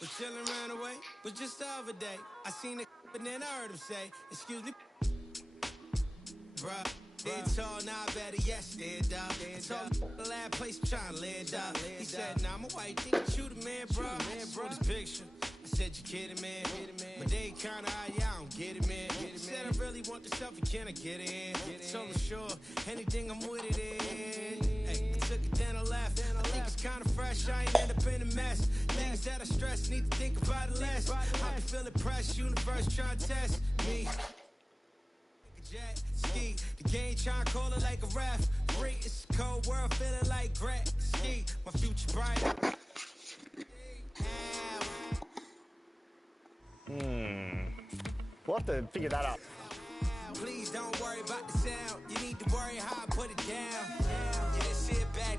Was chilling around the way, was just the other day. I seen it, but then I heard him say, excuse me, bruh. Stand tall, now I better yes, stand up. Told the last place I'm trying to land up. He said, nah, I'm a white thing, shoot a man, bro. This picture. I said, you kidding, man? But they kinda high, yeah, I don't get it, man. Said I really want the selfie, can I get it in? So I'm sure, anything I'm with it in. Hey, I took it then I left. I think it's kinda fresh, I ain't end up in a mess. Things that I stress, need to think about it less. I be feeling pressed, universe trying to test me. Jet ski, the game trying to call it like a ref. Free, it's a cold world, feeling like Gret ski. My future bright. We'll have to figure that out. Please don't worry about the sound. You need to worry how I put it down. Yeah, this shit back.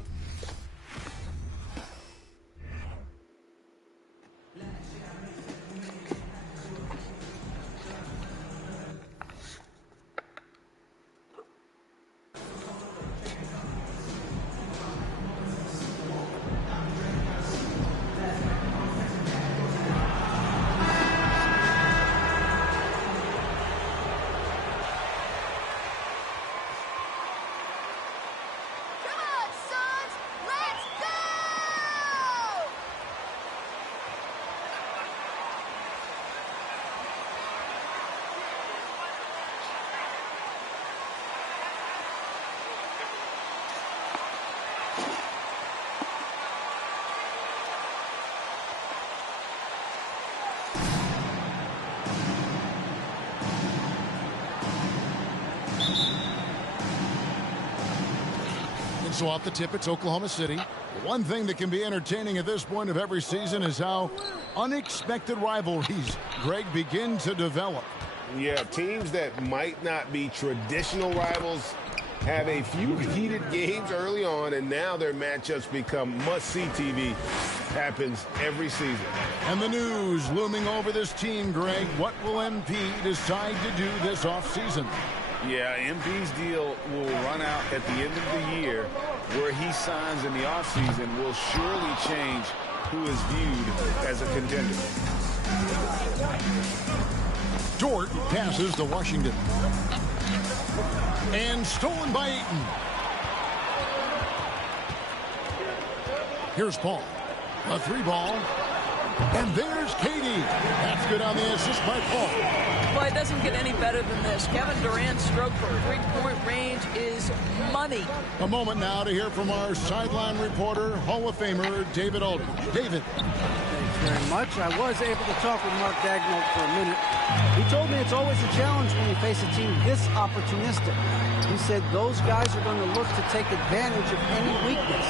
So off the tip, it's Oklahoma City. One thing that can be entertaining at this point of every season is how unexpected rivalries, Greg, begin to develop. Yeah, teams that might not be traditional rivals have a few heated games early on, and now their matchups become must-see TV. Happens every season. And the news looming over this team, Greg. What will MP decide to do this offseason? Yeah, MP's deal will run out at the end of the year. Where he signs in the offseason will surely change who is viewed as a contender. Dort passes to Washington. And stolen by Ayton. Here's Paul. A three ball. And there's Katie. That's good on the assist by Paul. Well, it doesn't get any better than this. Kevin Durant's stroke from three-point range is money. A moment now to hear from our sideline reporter, Hall of Famer David Aldridge. David. Thanks very much. I was able to talk with Mark Dagnall for a minute. He told me it's always a challenge when you face a team this opportunistic. He said those guys are going to look to take advantage of any weakness.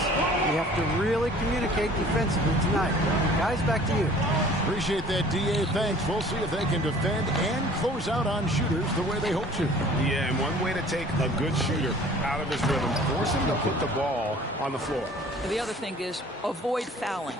We have to really communicate defensively tonight. Guys, back to you. Appreciate that, D.A. Thanks. We'll see if they can defend and close out on shooters the way they hope to. Yeah, and one way to take a good shooter out of his rhythm, force him to put the ball on the floor. And the other thing is avoid fouling.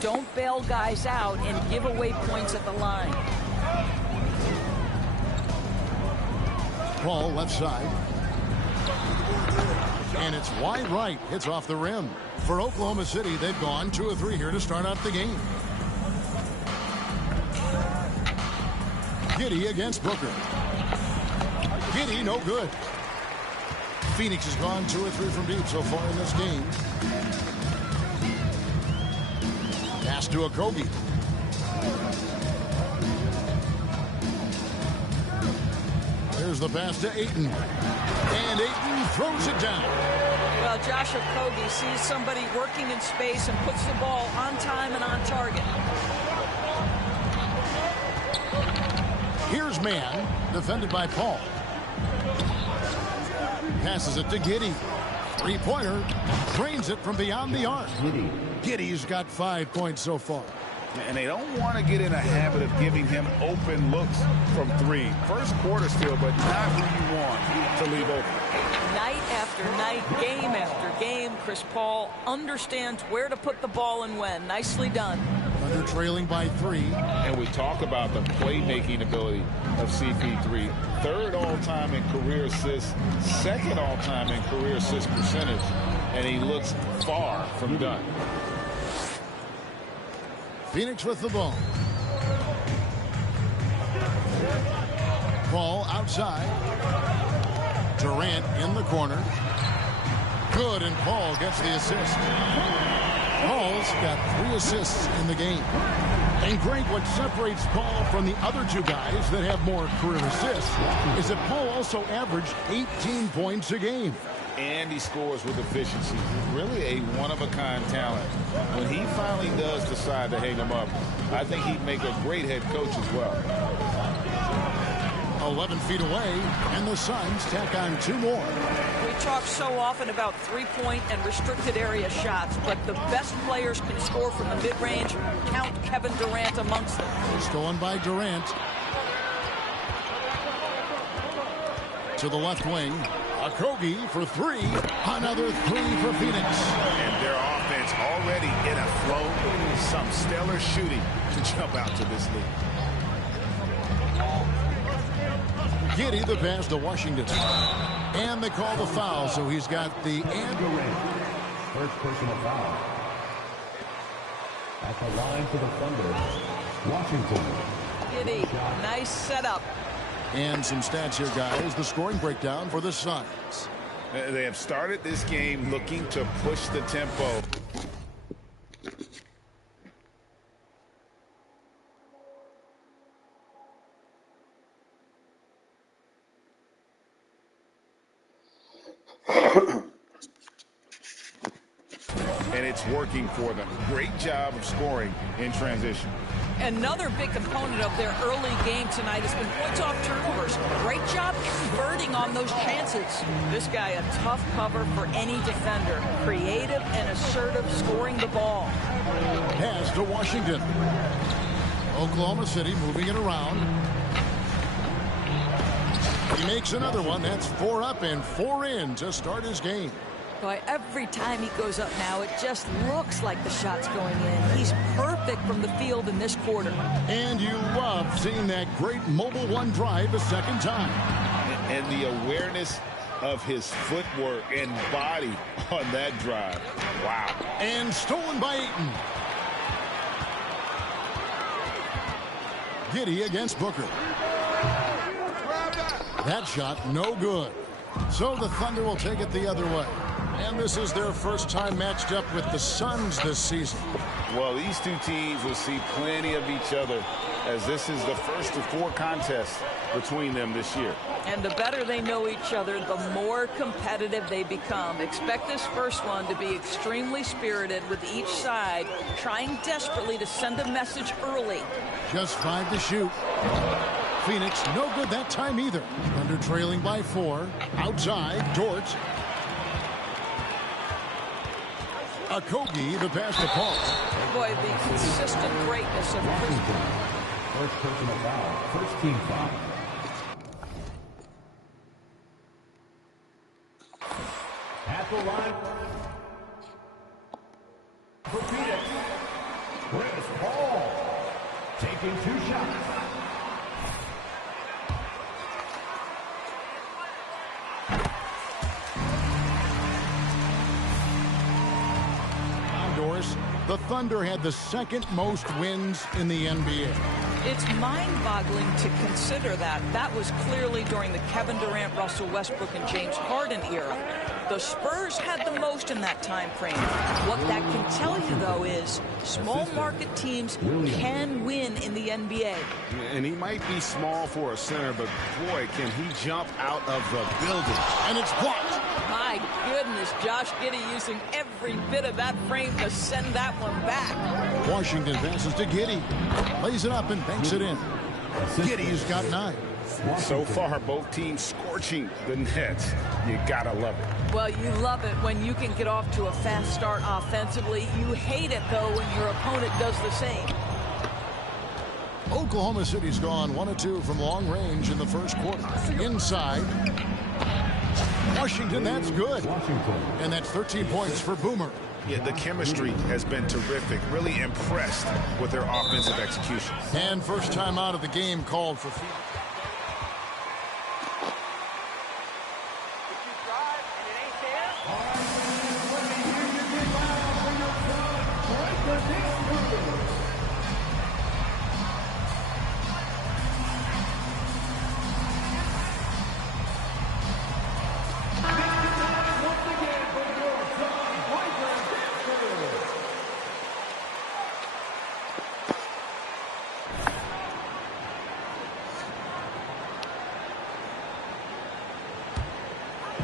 Don't bail guys out and give away points at the line. Paul left side. And it's wide right. Hits off the rim. For Oklahoma City, they've gone 2 of 3 here to start out the game. Giddey against Booker. Giddey, no good. Phoenix has gone 2 or 3 from deep so far in this game. Pass to Okogie. There's the pass to Ayton. And Ayton throws it down. Well, Josh Okogie sees somebody working in space and puts the ball on time and on target. Here's man, defended by Paul. Passes it to Giddey. Three-pointer. Drains it from beyond the arc. Giddy's got 5 points so far. And they don't want to get in a habit of giving him open looks from three. First quarter still, but not who you want to leave open. Night after night, game after game, Chris Paul understands where to put the ball and when. Nicely done. Thunder trailing by 3. And we talk about the playmaking ability of CP3. Third all-time in career assists, second all-time in career assist percentage, and he looks far from done. Phoenix with the ball. Paul outside. Durant in the corner. Good, and Paul gets the assist. Paul's got 3 assists in the game. And Greg, what separates Paul from the other 2 guys that have more career assists is that Paul also averaged 18 points a game. And he scores with efficiency. Really a one-of-a-kind talent. When he finally does decide to hang him up, I think he'd make a great head coach as well. 11 feet away, and the Suns tack on 2 more. We talk so often about three-point and restricted area shots, but the best players can score from the mid-range. Count Kevin Durant amongst them. Stolen by Durant. To the left wing. Okogie for 3. Another 3 for Phoenix. And their offense already in a flow. Some stellar shooting to jump out to this league. Giddy the pass to Washington. And they call the foul, so he's got the first personal foul. At the line for the Thunder, Washington. Giddy, nice setup. And some stats here, guys. The scoring breakdown for the Suns. They have started this game looking to push the tempo. And it's working for them. Great job of scoring in transition. Another big component of their early game tonight has been points off turnovers. Great job converting on those chances. This guy a tough cover for any defender. Creative and assertive scoring the ball. Pass to Washington. Oklahoma City moving it around. He makes another one. That's 4 up and 4 in to start his game. Boy, every time he goes up now, it just looks like the shot's going in. He's perfect from the field in this quarter. And you love seeing that great mobile one drive a second time. And the awareness of his footwork and body on that drive. Wow. And stolen by Ayton. Giddy against Booker. That shot no good. So the Thunder will take it the other way. And this is their first time matched up with the Suns this season. Well, these 2 teams will see plenty of each other, as this is the first of 4 contests between them this year. And the better they know each other, the more competitive they become. Expect this first one to be extremely spirited, with each side trying desperately to send a message early. Just 5 to shoot. Phoenix no good that time either. Thunder trailing by 4. Outside, Dort. Okogie, the pass to Paul. Boy, the consistent greatness of Chris Paul. First personal foul, first team foul. At the line for Phoenix, Chris Paul taking 2 shots. The Thunder had the second most wins in the NBA. It's mind-boggling to consider that. That was clearly during the Kevin Durant, Russell Westbrook, and James Harden era. The Spurs had the most in that time frame. What that can tell you, though, is small market teams can win in the NBA. And he might be small for a center, but boy, can he jump out of the building. And it's blocked. My goodness, Josh Giddey using every bit of that frame to send that one back. Washington passes to Giddey. Lays it up and banks it in. Giddey's got 9. So far, both teams scorching the nets. You gotta love it. Well, you love it when you can get off to a fast start offensively. You hate it, though, when your opponent does the same. Oklahoma City's gone 1 of 2 from long range in the first quarter. Inside. Washington, that's good. And that's 13 points for Boomer. Yeah, the chemistry has been terrific. Really impressed with their offensive execution. And first time out of the game called for Phoenix.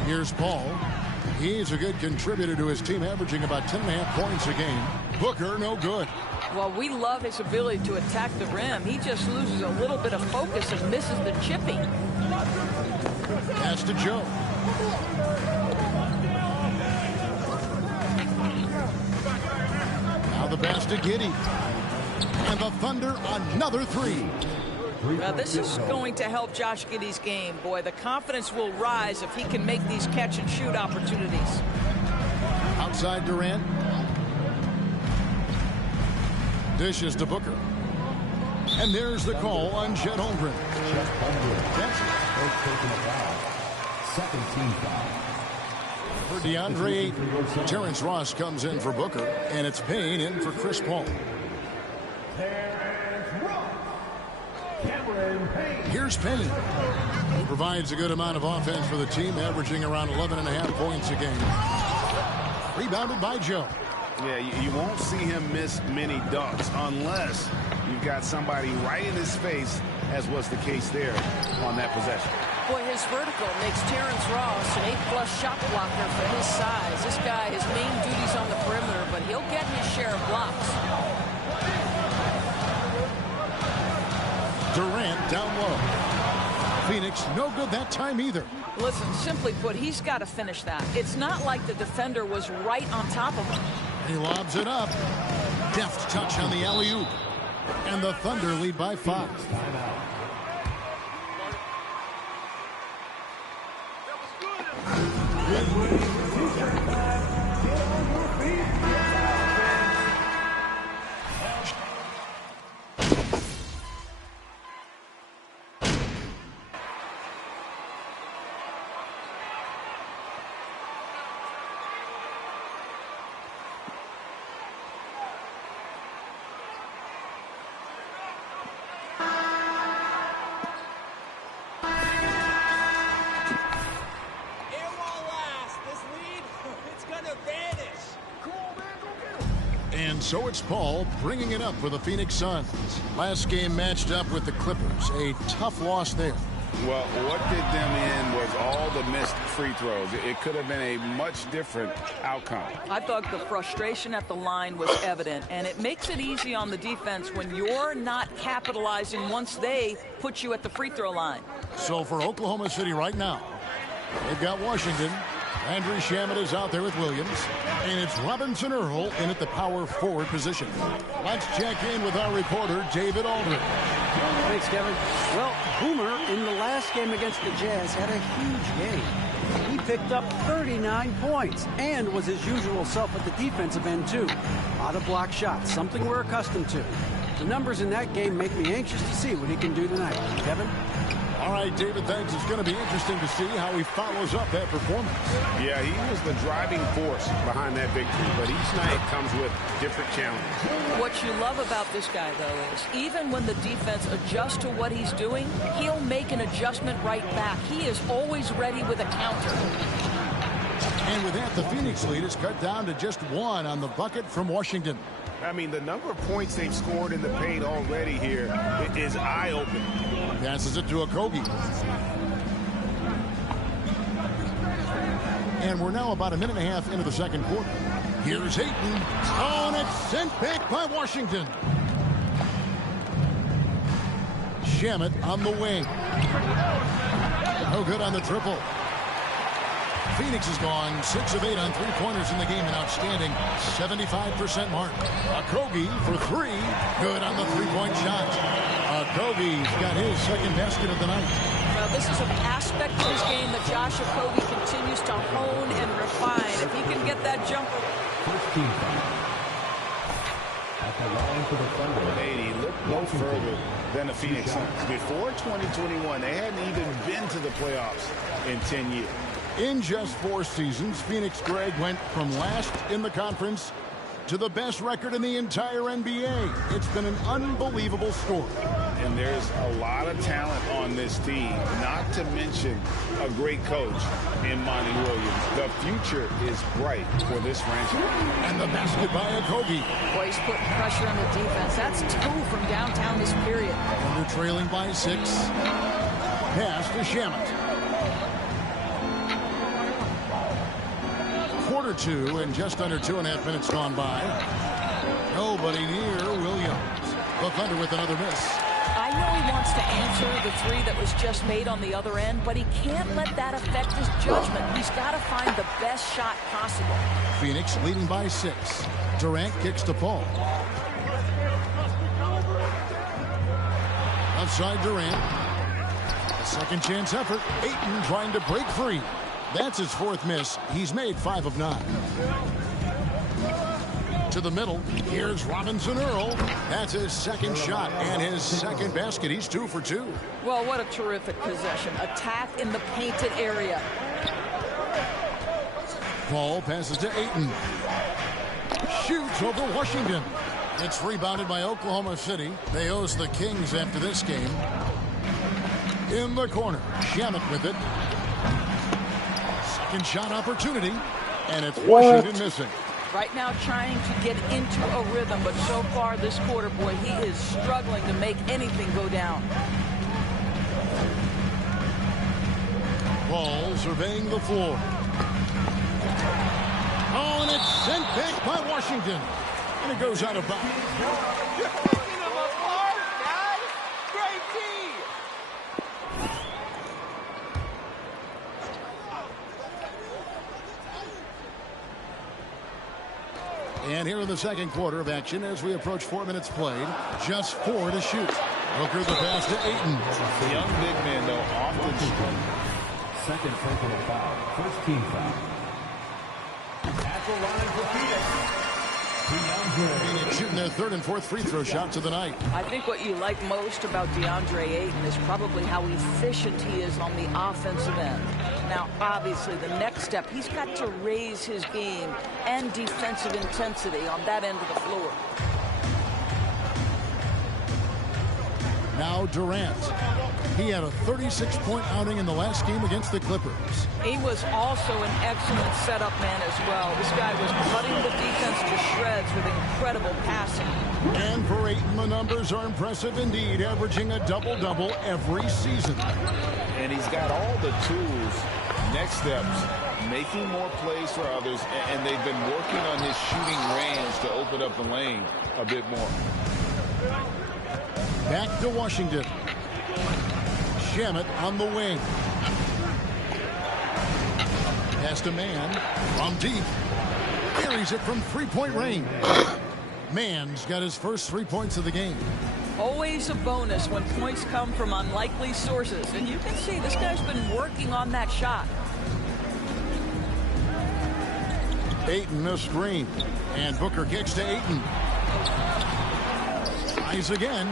Here's Paul. He's a good contributor to his team, averaging about 10.5 points a game. Booker, no good. Well, we love his ability to attack the rim. He just loses a little bit of focus and misses the chipping. Pass to Joe. Now the pass to Giddy. And the Thunder, another three. Now, this is going to help Josh Giddey's game. Boy, the confidence will rise if he can make these catch-and-shoot opportunities. Outside Durant. Dishes to Booker. And there's the call on Chet Holmgren. Second team foul. For DeAndre Ayton, Terrence Ross comes in for Booker, and it's Payne in for Chris Paul. Here's Payne, who provides a good amount of offense for the team, averaging around 11.5 points a game. Rebounded by Joe. Yeah, you won't see him miss many dunks unless you've got somebody right in his face, as was the case there on that possession. Boy, his vertical makes Terrence Ross an A+ shot blocker for his size. This guy, his main duty's on the perimeter, but he'll get his share of blocks. Durant down low. Phoenix no good that time either. Listen, simply put, he's got to finish that. It's not like the defender was right on top of him. He lobs it up. Deft touch on the alley-oop. And the Thunder lead by 5. And so it's Paul bringing it up for the Phoenix Suns. Last game matched up with the Clippers. A tough loss there. Well, what did them in was all the missed free throws. It could have been a much different outcome. I thought the frustration at the line was evident, and it makes it easy on the defense when you're not capitalizing once they put you at the free throw line. So for Oklahoma City right now, they've got Washington. Andrew Shamet is out there with Williams. And it's Robinson Earl in at the power forward position. Let's check in with our reporter, David Aldridge. Thanks, Kevin. Well, Boomer, in the last game against the Jazz, had a huge game. He picked up 39 points and was his usual self at the defensive end, too. A lot of block shots, something we're accustomed to. The numbers in that game make me anxious to see what he can do tonight. Kevin? All right, David, thanks. It's going to be interesting to see how he follows up that performance. Yeah, he was the driving force behind that victory, but each night comes with different challenges. What you love about this guy, though, is even when the defense adjusts to what he's doing, he'll make an adjustment right back. He is always ready with a counter. And with that, the Phoenix lead is cut down to just 1 on the bucket from Washington. I mean, the number of points they've scored in the paint already here is eye-opening. Passes it to Okogie. And we're now about a minute and a half into the second quarter. Here's Ayton. Oh, and it's sent back by Washington. G.O.A.T on the wing. No good on the triple. Phoenix has gone 6 of 8 on three-pointers in the game, an outstanding 75% mark. Okogie for 3. Good on the three-point shot. Okogie's got his second basket of the night. Well, this is an aspect of his game that Josh Okogie continues to hone and refine. If he can get that jumper. First team foul. At the line for the Thunder. He looked no further than the Phoenix Suns. Before 2021, they hadn't even been to the playoffs in 10 years. In just 4 seasons, Phoenix, Greg, went from last in the conference to the best record in the entire NBA. It's been an unbelievable story. And there's a lot of talent on this team, not to mention a great coach in Monty Williams. The future is bright for this franchise. And the basket by Okogie. Boy, he's putting pressure on the defense. That's 2 from downtown this period. They're trailing by 6. Pass to G.O.A.T. Quarter 2 and just under 2.5 minutes gone by. Nobody near Williams. The Thunder with another miss. I know he wants to answer the 3 that was just made on the other end, but he can't let that affect his judgment. He's got to find the best shot possible. Phoenix leading by 6. Durant kicks to Paul. Outside Durant. A second chance effort. Ayton trying to break free. That's his 4th miss. He's made 5 of 9. To the middle. Here's Robinson Earl. That's his second shot and his second basket. He's 2 for 2. Well, what a terrific possession. Attack in the painted area. Paul passes to Ayton. Shoots over Washington. It's rebounded by Oklahoma City. They host the Kings after this game. In the corner. G.O.A.T with it. Second shot opportunity. And it's Washington missing. Right now trying to get into a rhythm, but so far this quarter, boy, he is struggling to make anything go down. Ball surveying the floor. Oh, and it's sent back by Washington. And it goes out of bounds. And here in the second quarter of action as we approach 4 minutes played. Just 4 to shoot. Booker the pass to Ayton. The young big man, though, often second personal foul. First team foul. At the line for Phoenix. Phoenix shooting their 3rd and 4th free throw shots of the night. I think what you like most about DeAndre Ayton is probably how efficient he is on the offensive end. Now, obviously, the next step, he's got to raise his game and defensive intensity on that end of the floor. Now Durant. He had a 36-point outing in the last game against the Clippers. He was also an excellent setup man as well. This guy was cutting the defense to shreds with incredible passing. And for Ayton, the numbers are impressive indeed, averaging a double-double every season. And he's got all the tools. Next steps, making more plays for others, and they've been working on his shooting range to open up the lane a bit more. Back to Washington. G.O.A.T on the wing. Pass to Mann from deep. Carries it from 3-point range. Mann's got his first 3 points of the game. Always a bonus when points come from unlikely sources. And you can see this guy's been working on that shot. Ayton a screen. And Booker kicks to Ayton. Tries again.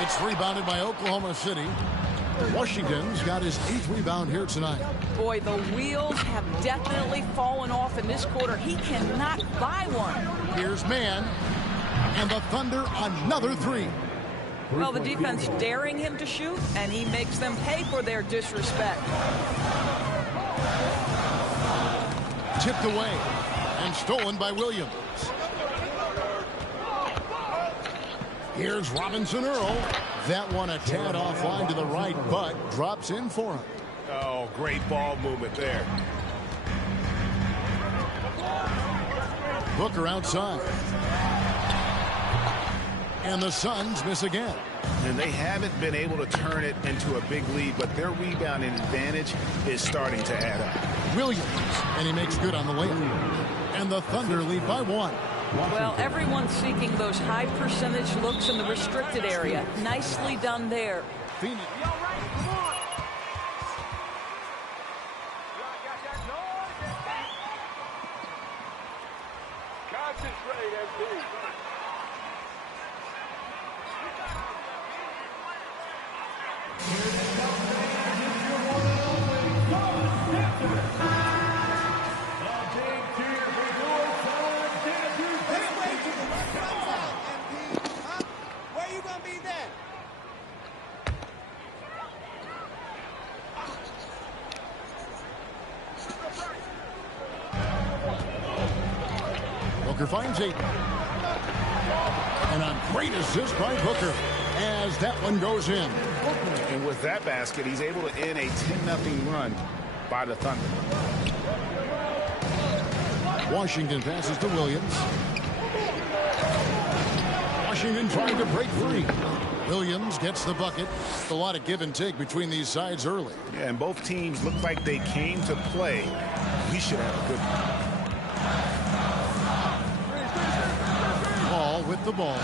It's rebounded by Oklahoma City. Washington's got his 8th rebound here tonight. Boy, the wheels have definitely fallen off in this quarter. He cannot buy one. Here's Mann. And the Thunder another 3. Well, the defense daring him to shoot, and he makes them pay for their disrespect. Tipped away and stolen by Williams. Here's Robinson Earl. That one a tad offline to the right, but drops in for him. Oh, great ball movement there. Booker outside. And the Suns miss again. And they haven't been able to turn it into a big lead, but their rebounding advantage is starting to add up. Williams, and he makes good on the layup. And the Thunder lead by 1. Well, everyone's seeking those high percentage looks in the restricted area. Nicely done there. Phoenix. Booker finds 8. And a great assist by Booker as that one goes in. And with that basket, he's able to end a 10-0 run by the Thunder. Washington passes to Williams. Washington trying to break free. Williams gets the bucket. A lot of give and take between these sides early. Yeah, and both teams look like they came to play. We should have a good one. Paul with the ball.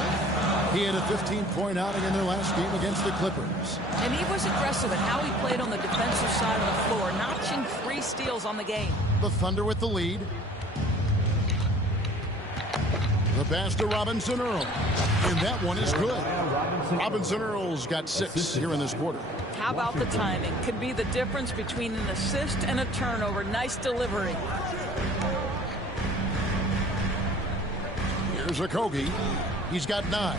He had a 15-point outing in their last game against the Clippers. And he was aggressive in how he played on the defensive side of the floor, notching 3 steals on the game. The Thunder with the lead. The pass to Robinson Earl. And that one is good. Robinson Earl's got 6 here in this quarter. How about the timing? Could be the difference between an assist and a turnover. Nice delivery. Here's Okogie. He's got 9.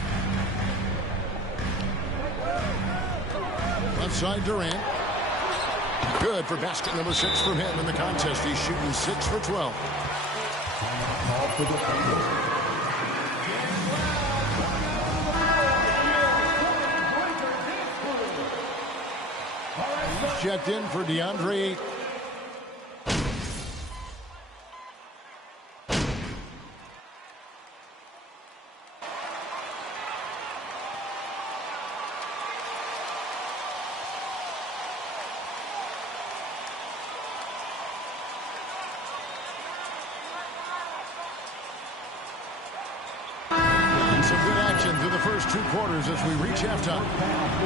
Left side Durant. Good for basket number 6 from him in the contest. He's shooting 6 for 12. Checked in for DeAndre Ayton. Some good action through the first 2 quarters as we reach halftime.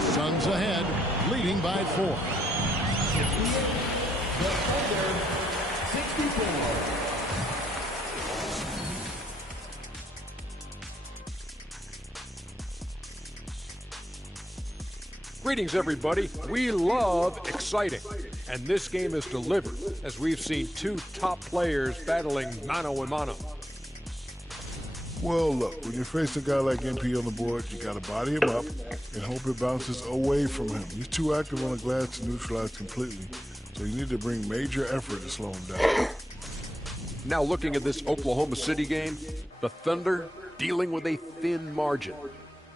Suns ahead, leading by 4. Greetings, everybody. We love exciting, and this game is delivered as we've seen 2 top players battling mano a mano. Well, look, when you face a guy like MP on the board, you got to body him up and hope it bounces away from him. He's too active on the glass to neutralize completely, so you need to bring major effort to slow him down. Now looking at this Oklahoma City game, the Thunder dealing with a thin margin.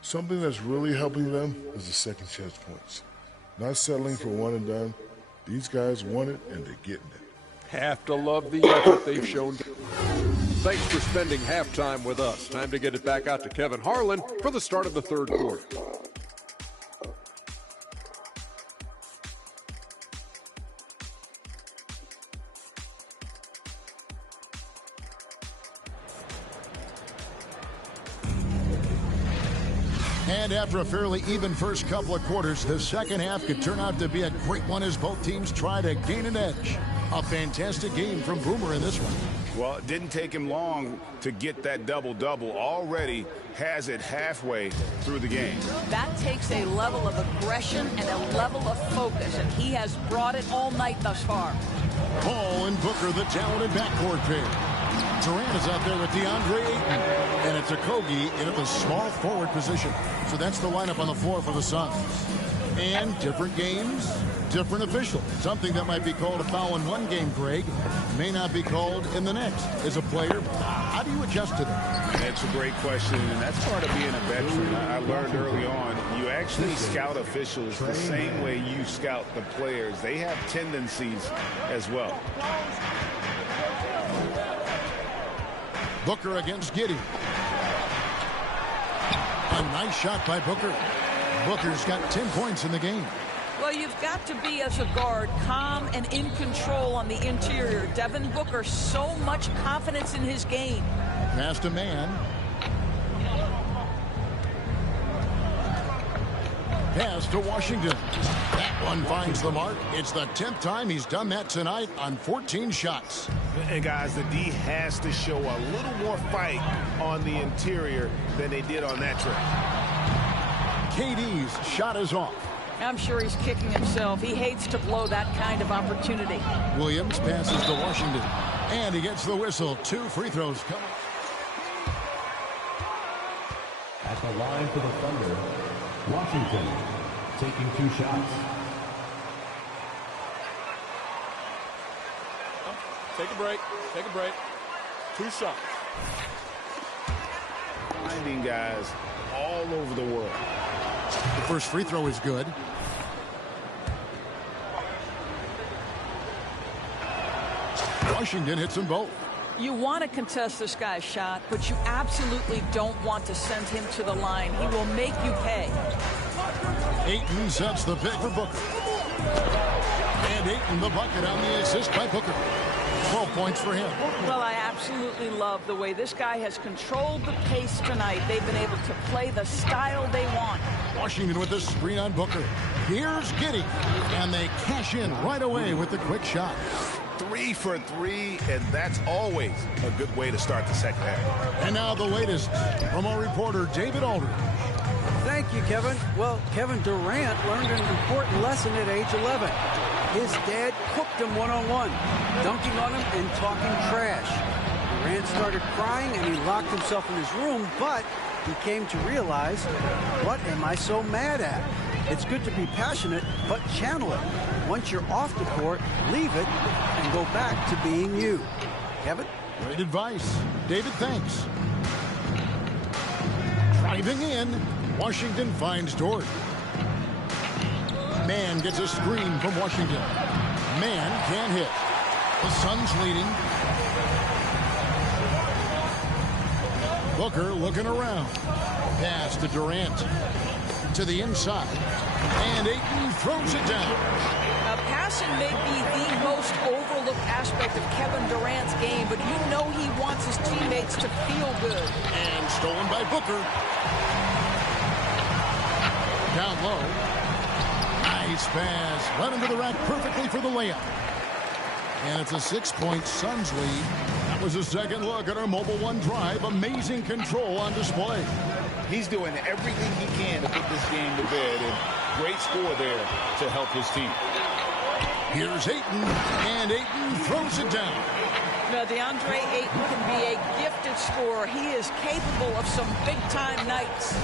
Something that's really helping them is the second chance points. Not settling for one and done. These guys want it, and they're getting it. Have to love the effort they've shown. Thanks for spending halftime with us. Time to get it back out to Kevin Harlan for the start of the 3rd quarter. And after a fairly even first couple of quarters, the second half could turn out to be a great one as both teams try to gain an edge. A fantastic game from Boomer in this one. Well, it didn't take him long to get that double-double. Already has it halfway through the game. That takes a level of aggression and a level of focus, and he has brought it all night thus far. Paul and Booker, the talented backcourt pair. Durant is out there with DeAndre Ayton, and it's Okogie in at the small forward position. So that's the lineup on the floor for the Suns. And different games, different officials. Something that might be called a foul in one game, Greg, may not be called in the next. As a player, how do you adjust to that? That's a great question, and that's part of being a veteran. I learned early on, you actually scout officials the same way you scout the players. They have tendencies as well. Booker against Giddey. A nice shot by Booker. Booker's got 10 points in the game. Well, you've got to be, as a guard, calm and in control on the interior. Devin Booker, so much confidence in his game. Pass to man. Pass to Washington. That one finds the mark. It's the 10th time he's done that tonight on 14 shots. And guys, the D has to show a little more fight on the interior than they did on that trip. KD's shot is off. I'm sure he's kicking himself. He hates to blow that kind of opportunity. Williams passes to Washington. And he gets the whistle. 2 free throws coming. At the line for the Thunder, Washington taking 2 shots. Take a break. Take a break. 2 shots. Finding guys all over the world. The first free throw is good. Washington hits them both. You want to contest this guy's shot, but you absolutely don't want to send him to the line. He will make you pay. Ayton sets the pick for Booker. And Ayton the bucket on the assist by Booker. 12 points for him. Well, I absolutely love the way this guy has controlled the pace tonight. They've been able to play the style they want. Washington with the screen on Booker. Here's Giddey. And they cash in right away with the quick shot. 3 for 3, and that's always a good way to start the second half. And now the latest from our reporter, David Aldridge. Thank you, Kevin. Well, Kevin Durant learned an important lesson at age 11. His dad cooked him one-on-one, dunking on him and talking trash. Durant started crying and he locked himself in his room, but he came to realize, what am I so mad at? It's good to be passionate, but channel it. Once you're off the court, leave it and go back to being you. Kevin? Great advice. David, thanks. Driving in, Washington finds Dort. Man gets a screen from Washington. Man can't hit. The Suns leading. Booker looking around. Pass to Durant. To the inside. And Ayton throws it down. Now, passing may be the most overlooked aspect of Kevin Durant's game, but you know he wants his teammates to feel good. And stolen by Booker. Down low. Nice pass. Right into the rack perfectly for the layup. And it's a 6-point Suns lead. That was a second look at our Mobile One drive. Amazing control on display. He's doing everything he can to put this game to bed, and great score there to help his team. Here's Ayton, and Ayton throws it down. Now, DeAndre Ayton can be a gifted scorer. He is capable of some big-time nights.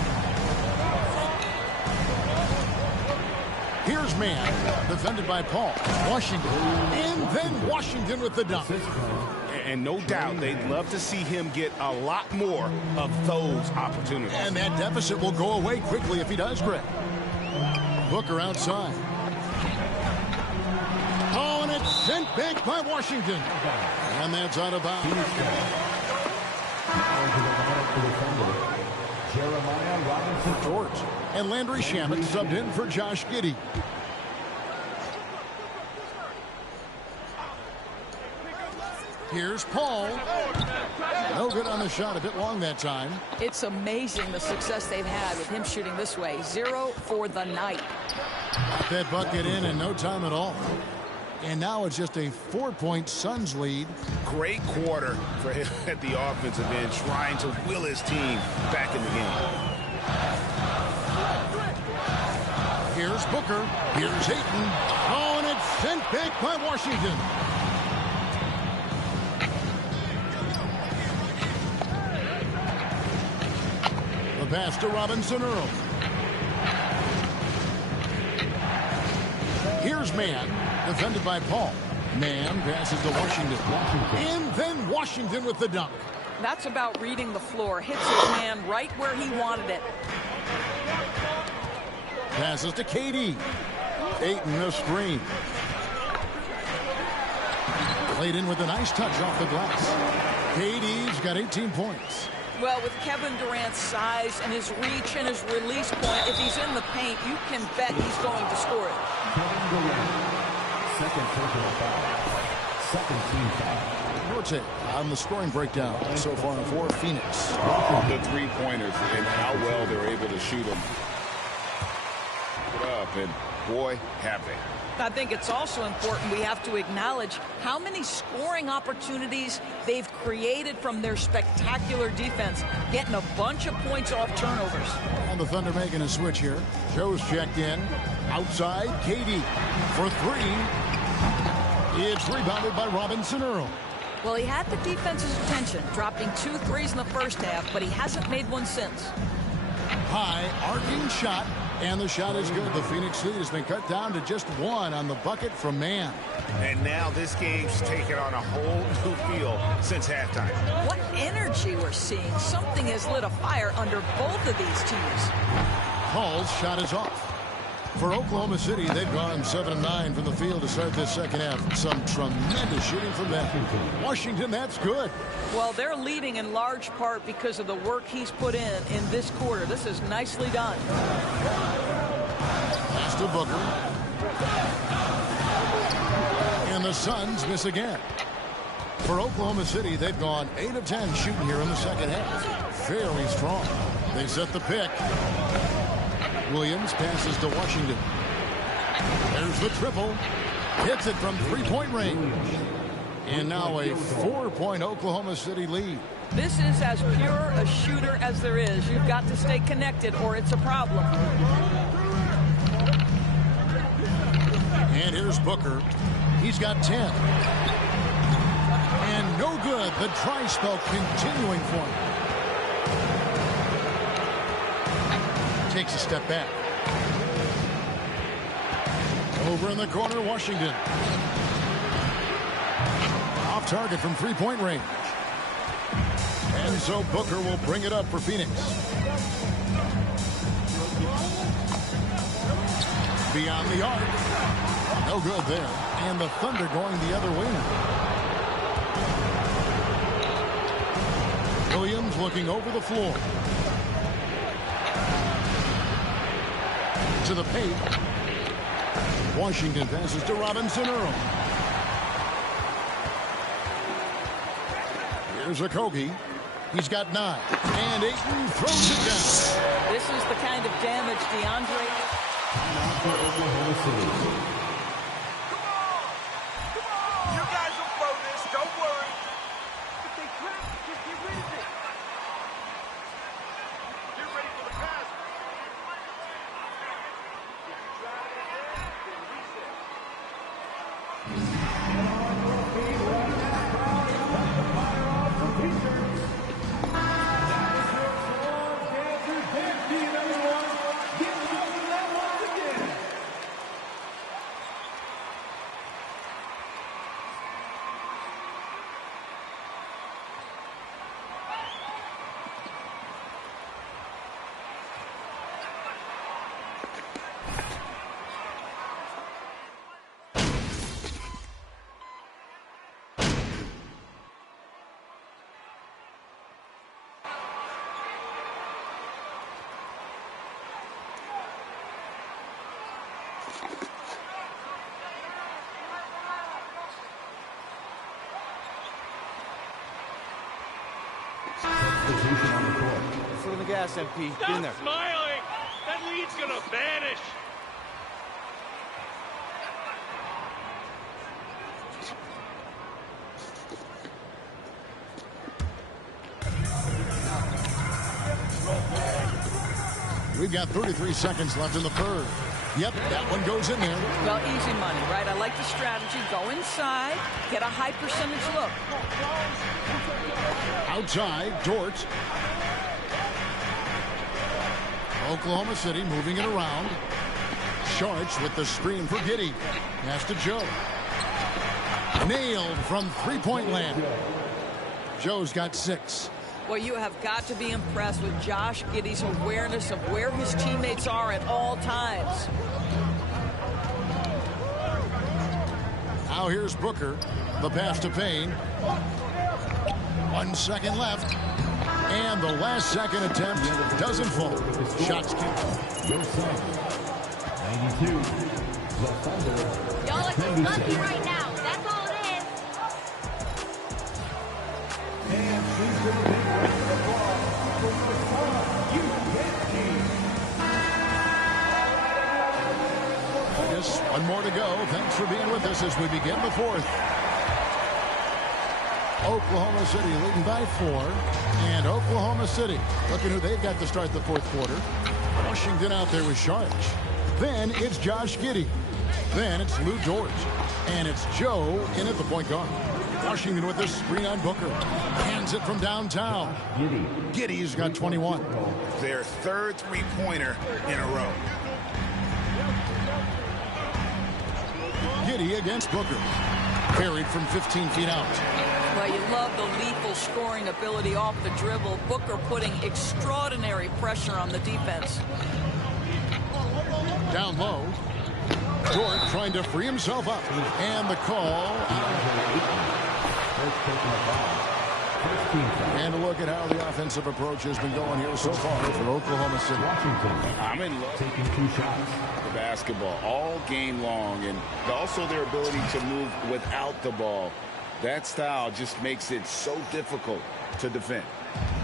Here's man, defended by Paul. Washington, and then Washington with the dunk. And no doubt they'd love to see him get a lot more of those opportunities. And that deficit will go away quickly if he does, Greg. Booker outside. Oh, and it's sent back by Washington. And that's out of bounds. Jeremiah Robinson George. And Landry Shamet subbed in for Josh Giddey. Here's Paul. No good on the shot. A bit long that time. It's amazing the success they've had with him shooting this way. 0 for the night. Got that bucket in no time at all. And now it's just a 4-point Suns lead. Great quarter for him at the offensive end, trying to will his team back in the game. Here's Booker. Here's Ayton. Oh, and it's sent back by Washington. The pass to Robinson Earl. Here's man, defended by Paul. Man passes to Washington. And then Washington with the dunk. That's about reading the floor. Hits his man right where he wanted it. Passes to KD. Ayton the screen. Played in with a nice touch off the glass. KD's got 18 points. Well, with Kevin Durant's size and his reach and his release point, if he's in the paint, you can bet he's going to score it. Kevin Durant, second personal foul. Second team foul. G.O.A.T on the scoring breakdown so far for Phoenix. The three-pointers and how well they're able to shoot them. Put up, and boy, have they. I think it's also important we have to acknowledge how many scoring opportunities they've created from their spectacular defense, getting a bunch of points off turnovers. And the Thunder making a switch here. Joe's checked in. Outside, KD for three. It's rebounded by Robinson Earl. Well, he had the defense's attention, dropping 2 threes in the first half, but he hasn't made one since. High, arcing shot. And the shot is good. The Phoenix lead has been cut down to just 1 on the bucket from Mann. And now this game's taken on a whole new feel since halftime. What energy we're seeing. Something has lit a fire under both of these teams. Hall's shot is off. For Oklahoma City, they've gone 7-9 from the field to start this second half. Some tremendous shooting from them. Washington, that's good. Well, they're leading in large part because of the work he's put in this quarter. This is nicely done. Pass to Booker. And the Suns miss again. For Oklahoma City, they've gone 8 of 10 shooting here in the second half. Fairly strong. They set the pick. Williams passes to Washington. There's the triple. Hits it from three-point range. And now a 4-point Oklahoma City lead. This is as pure a shooter as there is. You've got to stay connected or it's a problem. And here's Booker. He's got 10. And no good. The dry spell continuing for him. Takes a step back. Over in the corner, Washington. Off target from three-point range. And so Booker will bring it up for Phoenix. Beyond the arc. No good there. And the Thunder going the other way now. Williams looking over the floor. To the paint. Washington passes to Robinson Earl. Here's Okogie. He's got 9. And Ayton throws it down. This is the kind of damage DeAndre. Now for Oklahoma City. You guys will throw this, don't worry. If they crack, just get rid of it. Get ready for the pass. Substitution on the court. Foot on the gas, MP. Stop Get in there. smiling. That lead's gonna vanish. We've got 33 seconds left in the third. Yep, that one goes in there. Well, easy money, right? I like the strategy. Go inside, get a high percentage look. Outside, Dort. Oklahoma City moving it around. Sharch with the screen for Giddey. Pass to Joe. Nailed from three-point land. Joe's got 6. Well, you have got to be impressed with Josh Giddey's awareness of where his teammates are at all times. Now here's Booker. The pass to Payne. 1 second left. And the last second attempt doesn't fall. Shots kicked. 92. The Thunder. Y'all are just lucky right now. That's all it is. And she's going to make way for the ball for the Just one more to go. Thanks for being with us as we begin the fourth. Oklahoma City leading by 4. And Oklahoma City looking who they've got to start the fourth quarter. Washington out there with Sharge. Then it's Josh Giddey. Then it's Lou George. And it's Joe in at the point guard. Washington with the screen on Booker. Hands it from downtown. Giddey's got 21. Their third three-pointer in a row. Giddey against Booker. Carried from 15 feet out. Well, you love the lethal scoring ability off the dribble. Booker putting extraordinary pressure on the defense. Down low. Dort trying to free himself up. And the call. And a look at how the offensive approach has been going here so far for Oklahoma City. I'm in love. Taking 2 shots. The basketball all game long, and also their ability to move without the ball. That style just makes it so difficult to defend.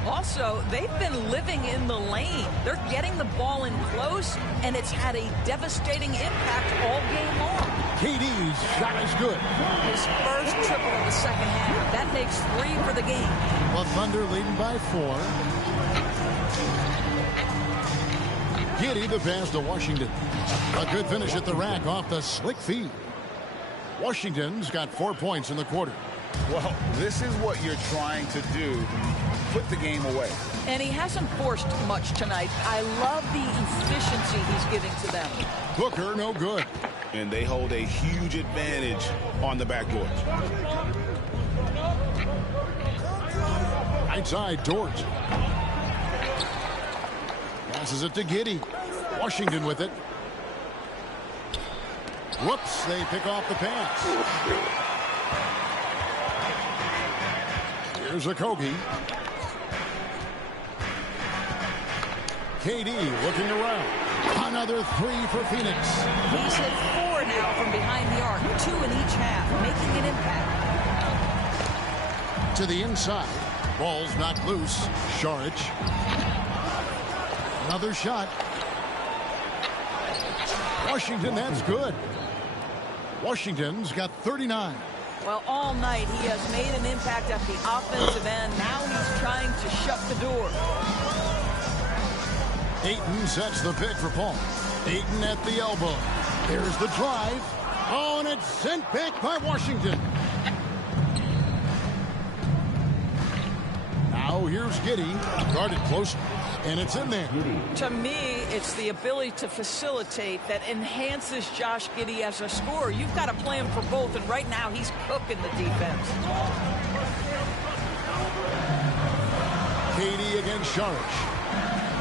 Also, they've been living in the lane. They're getting the ball in close, and it's had a devastating impact all game long. KD's shot is good. His first triple of the second half. That makes 3 for the game. The Thunder leading by 4. Giddey the pass to Washington. A good finish at the rack off the slick feed. Washington's got 4 points in the quarter. Well, this is what you're trying to do. Put the game away. And he hasn't forced much tonight. I love the efficiency he's giving to them. Booker no good. And they hold a huge advantage on the backcourt. Right side, Dort. Passes it to Giddey. Washington with it. Whoops, they pick off the pass. Here's a Kogi. KD looking around. Another 3 for Phoenix. He's hit 4 now from behind the arc. 2 in each half, making an impact. To the inside. Ball's knocked loose. Saric. Another shot. Washington, that's good. Washington's got 39. Well, all night he has made an impact at the offensive end. Now he's trying to shut the door. Ayton sets the pick for Paul. Ayton at the elbow. There's the drive. Oh, and it's sent back by Washington. Now here's Giddey. Guarded close. And it's in there. To me, it's the ability to facilitate that enhances Josh Giddey as a scorer. You've got to play him for both, and right now he's cooking the defense. KD against Saric.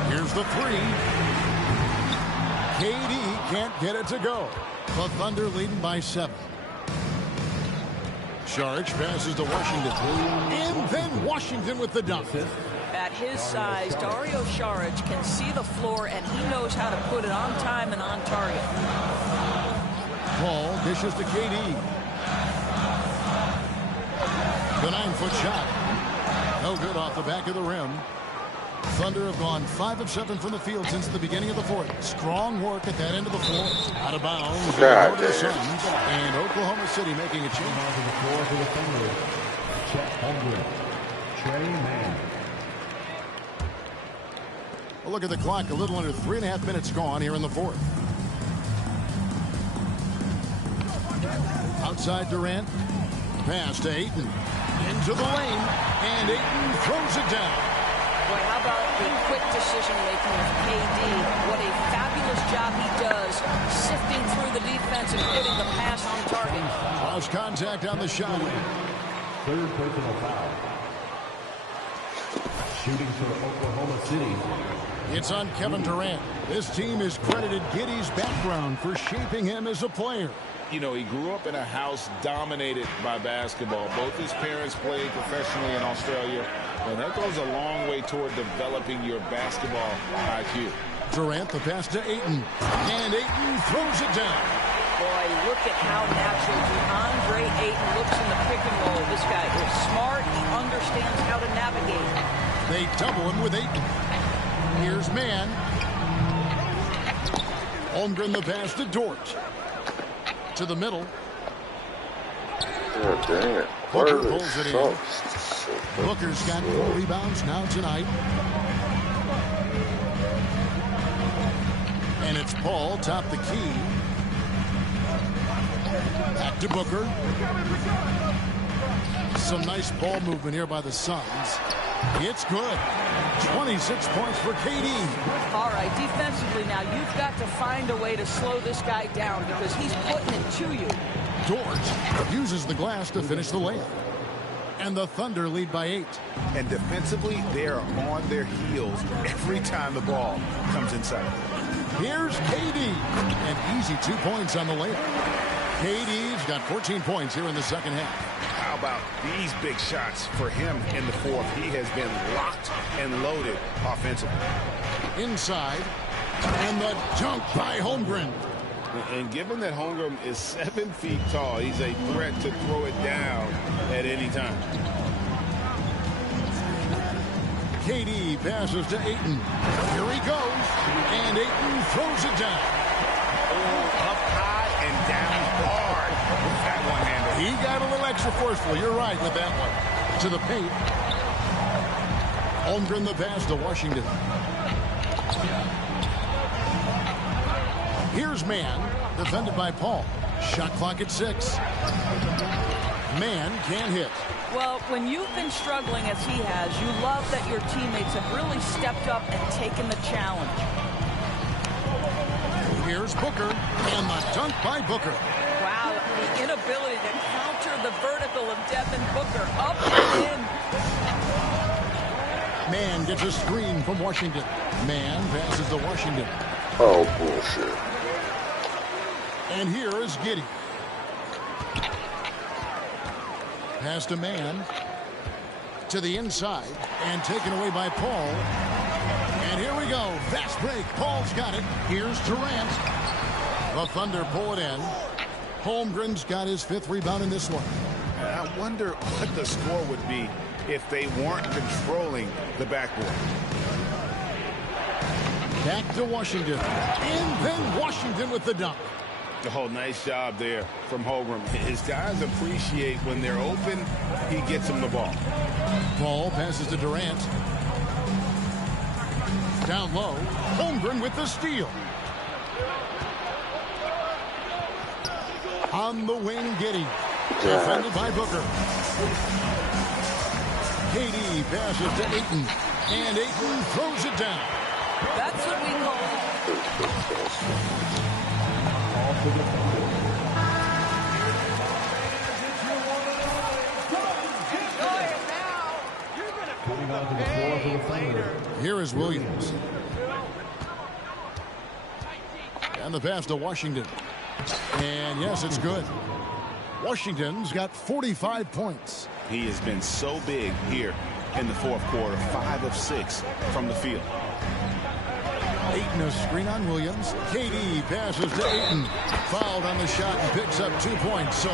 Here's the 3. KD can't get it to go. The Thunder leading by 7. Saric passes to Washington. And then Washington with the dunk. At his size, Dario Saric can see the floor, and he knows how to put it on time and on target. Paul dishes to KD. The 9-foot shot. No good off the back of the rim. Thunder have gone 5 of 7 from the field since the beginning of the fourth. Strong work at that end of the floor. Out of bounds. God, the Suns, and Oklahoma City making a change. On to the floor for the Thunder. Chet Holmgren. Trey Mann. Well, look at the clock. A little under 3.5 minutes gone here in the fourth. Outside Durant. Pass to Ayton. Into the lane. And Ayton throws it down. Boy, how about the quick decision-making of KD? What a fabulous job he does, sifting through the defense and putting the pass on target. Cross contact on the shot. Third personal foul. Shooting for Oklahoma City. It's on Kevin Durant. This team has credited Giddey's background for shaping him as a player. you know, he grew up in a house dominated by basketball. Both his parents played professionally in Australia, and that goes a long way toward developing your basketball IQ. Durant, the pass to Ayton, and Ayton throws it down. Boy, look at how natural DeAndre Ayton looks in the pick and roll. This guy is smart. He understands how to navigate. They double him with Ayton. Here's Man. Holmgren the pass to Dort. To the middle. Oh, dang it. Booker pulls it in. Booker's got 4 rebounds now tonight. And it's Paul, top the key. Back to Booker. Some nice ball movement here by the Suns. It's good. 26 points for KD. All right, defensively now, you've got to find a way to slow this guy down because he's putting it to you. Dort uses the glass to finish the layup. And the Thunder lead by 8. And defensively, they are on their heels every time the ball comes inside. Here's KD. An easy 2 points on the layup. KD's got 14 points here in the second half. How about these big shots for him in the fourth? He has been locked and loaded offensively. Inside. And the dunk by Holmgren. And given that Holmgren is 7 feet tall, he's a threat to throw it down at any time. KD passes to Ayton. Here he goes. And Ayton throws it down. Oh, up high and down hard with that one-hander. He got a little extra forceful. You're right with that one. To the paint. Holmgren the pass to Washington. Here's Man, defended by Paul. Shot clock at 6. Man can't hit. Well, when you've been struggling as he has, you love that your teammates have really stepped up and taken the challenge. Here's Booker, and the dunk by Booker. Wow, the inability to counter the vertical of Devin Booker. Up and in. Man gets a screen from Washington. Man passes to Washington. Oh, bullshit. And here is Giddey. Pass to Man. To the inside. And taken away by Paul. And here we go. Fast break. Paul's got it. Here's Durant. The Thunder pull it in. Holmgren's got his 5th rebound in this one. I wonder what the score would be if they weren't controlling the backboard. Back to Washington. And then Washington with the dunk. Oh, nice job there from Holmgren. His guys appreciate when they're open, he gets them the ball. Paul passes to Durant. Down low. Holmgren with the steal. On the wing, Giddey. Defended by Booker. KD passes to Ayton. And Ayton throws it down. That's what we call Coming onto the floor for the Thunder. Here is Williams. And the pass to Washington. And yes, it's good. Washington's got 45 points. He has been so big here in the fourth quarter. 5 of 6 from the field. Ayton a screen on Williams. KD passes to Ayton. Fouled on the shot and picks up 2 points. So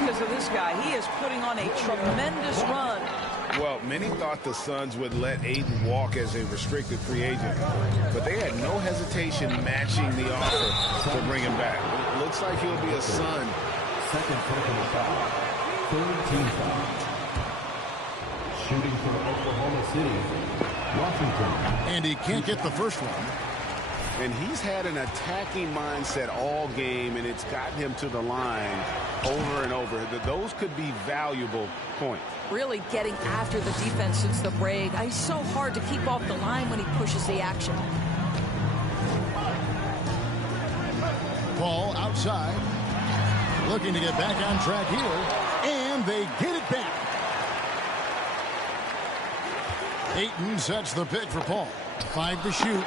because of this guy, he is putting on a tremendous run. Well, many thought the Suns would let Ayton walk as a restricted free agent, but they had no hesitation matching the offer to bring him back. It looks like he'll be a Sun. Second personal foul. 3rd team foul. Shooting for Oklahoma City, Washington. And he can't get the first one. And he's had an attacking mindset all game, and it's gotten him to the line over and over. Those could be valuable points. Really getting after the defense since the break. He's so hard to keep off the line when he pushes the action. Paul outside. Looking to get back on track here. And they get it back. Ayton sets the pick for Paul. 5 to shoot.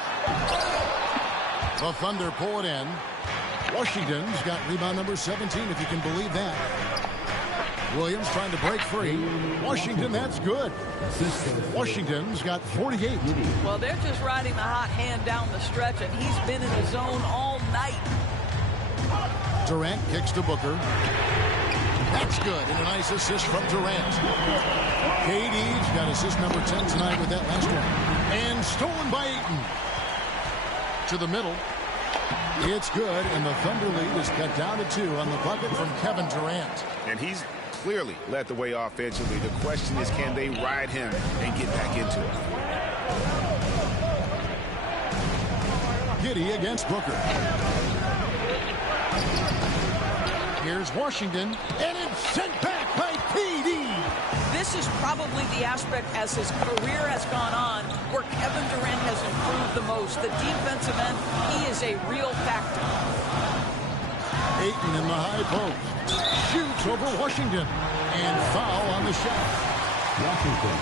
The Thunder pull it in. Washington's got rebound number 17, if you can believe that. Williams trying to break free. Washington, that's good. Washington's got 48. Well, they're just riding the hot hand down the stretch, and he's been in the zone all night. Durant kicks to Booker. That's good, and a nice assist from Durant. KD's got assist number 10 tonight with that last one. And stolen by Ayton. To the middle. It's good, and the Thunder lead is cut down to 2 on the bucket from Kevin Durant. And he's clearly led the way offensively. The question is, can they ride him and get back into it? Giddey against Booker. Here's Washington, and it's sent back by KD. This is probably the aspect as his career has gone on where Kevin Durant has improved the most. The defensive end, he is a real factor. Ayton in the high post. Shoots over Washington. And foul on the shot. Washington.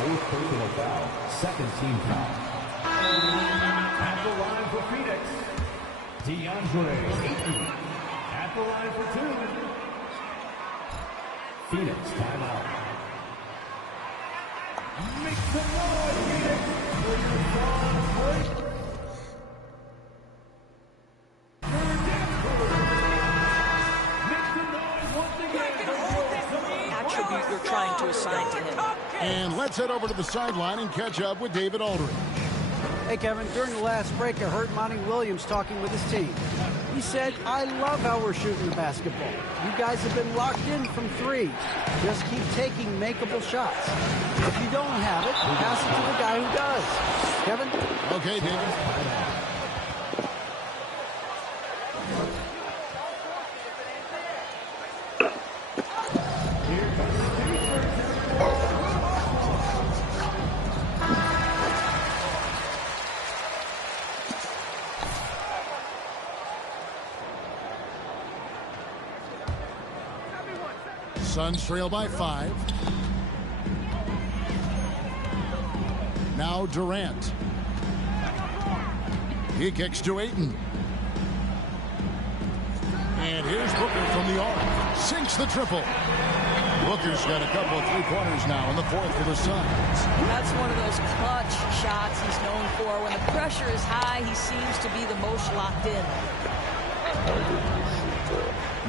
4th personal foul. 2nd team foul. At the line for Phoenix, DeAndre Ayton. At the line for 2. Phoenix timeout. Make some noise, Phoenix, for your fast break. Attribute you're trying to assign to him. And let's head over to the sideline and catch up with David Aldridge. Hey, Kevin, during the last break, I heard Monty Williams talking with his team. He said, I love how we're shooting the basketball. You guys have been locked in from 3. Just keep taking makeable shots. If you don't have it, pass it to the guy who does. Kevin? Okay, David. Suns trail by 5. Now Durant. He kicks to Ayton. And here's Booker from the arc. Sinks the triple. Booker's got a couple of three-pointers now in the 4th for the Suns. That's one of those clutch shots he's known for. When the pressure is high, he seems to be the most locked in.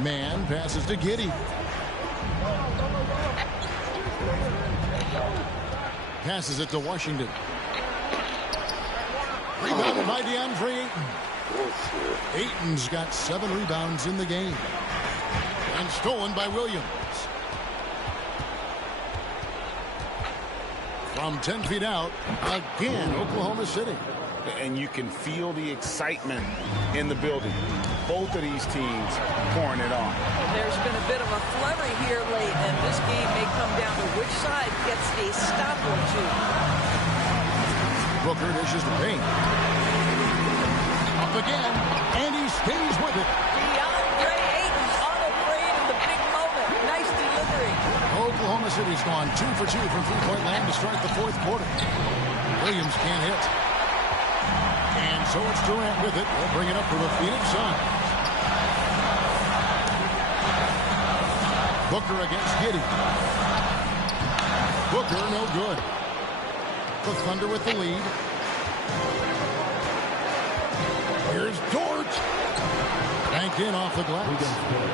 Man passes to Giddey. Passes it to Washington. Rebounded by DeAndre Ayton. Ayton's got 7 rebounds in the game. And stolen by Williams. From 10 feet out, again, Oklahoma City. And you can feel the excitement in the building. Both of these teams pouring it on. There's been a bit of a flurry here late, and this game may come down to which side gets a stop or 2. Booker dishes the paint. Up again, and he stays with it. DeAndre Ayton unafraid in the big moment. Nice delivery. Oklahoma City's gone 2 for 2 from three-point land to start the 4th quarter. Williams can't hit. And so it's Durant with it. They'll bring it up for the Phoenix Suns. Booker against Giddey. Booker, no good. The Thunder with the lead. Here's Dort. Banked in off the glass.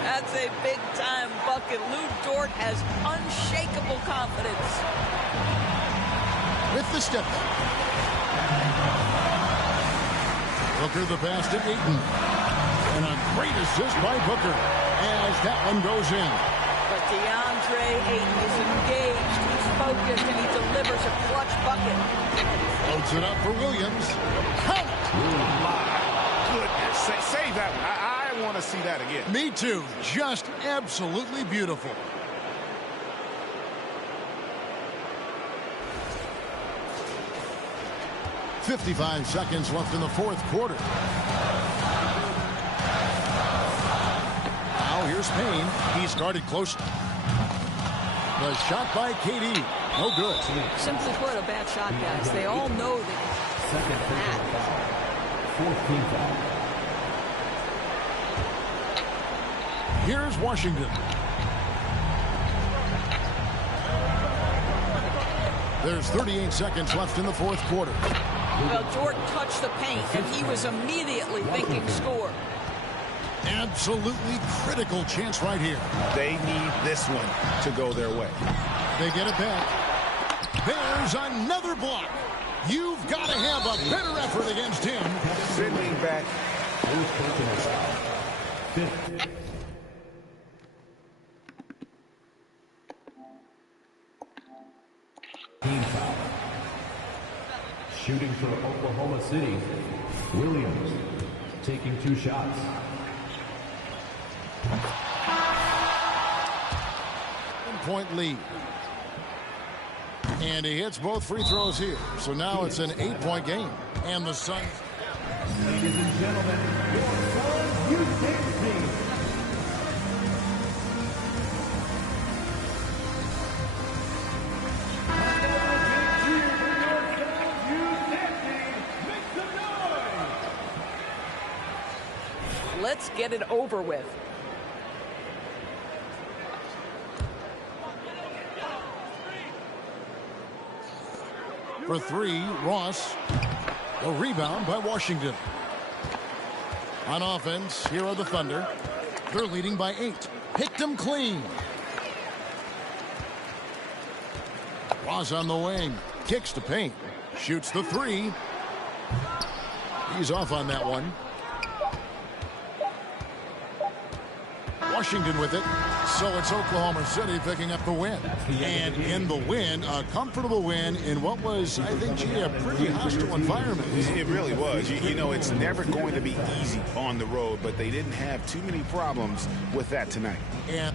That's a big-time bucket. Lou Dort has unshakable confidence. With the step back. Booker the pass to Ayton. And a great assist by Booker as that one goes in. But DeAndre Ayton is engaged, he's focused, and he delivers a clutch bucket. Loads it up for Williams. Count it! My goodness. Save that one. I want to see that again. Me too. Just absolutely beautiful. .55 seconds left in the 4th quarter. Now here's Payne. He started close. The shot by KD. No good. Simply put, a bad shot, guys. They all know that. Fourth team foul. Here's Washington. There's 38 seconds left in the fourth quarter. Well, Jordan touched the paint, and he was immediately thinking score. Absolutely critical chance right here. They need this one to go their way. They get it back. There's another block. You've got to have a better effort against him. Sending back. Team foul. Shooting for Oklahoma City, Williams taking 2 shots. Point lead. And he hits both free throws here. So now it's an 8-point game. And the Suns. Ladies and gentlemen, your Suns U16 team. Let's get it over with. For 3, Ross. A rebound by Washington. On offense, here are the Thunder. They're leading by 8. Picked them clean. Ross on the wing. Kicks to paint. Shoots the 3. He's off on that one. Washington with it. So it's Oklahoma City picking up the win. And in the win, a comfortable win in what was, I think, a pretty hostile environment. It really was. You know, it's never going to be easy on the road, but they didn't have too many problems with that tonight. And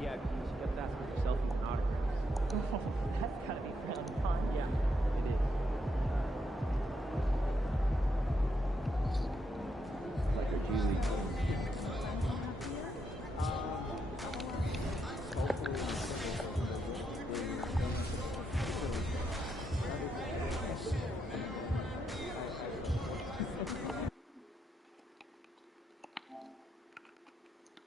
Yeah, because she kept asking for selfies and autographs. That's gotta be friendly.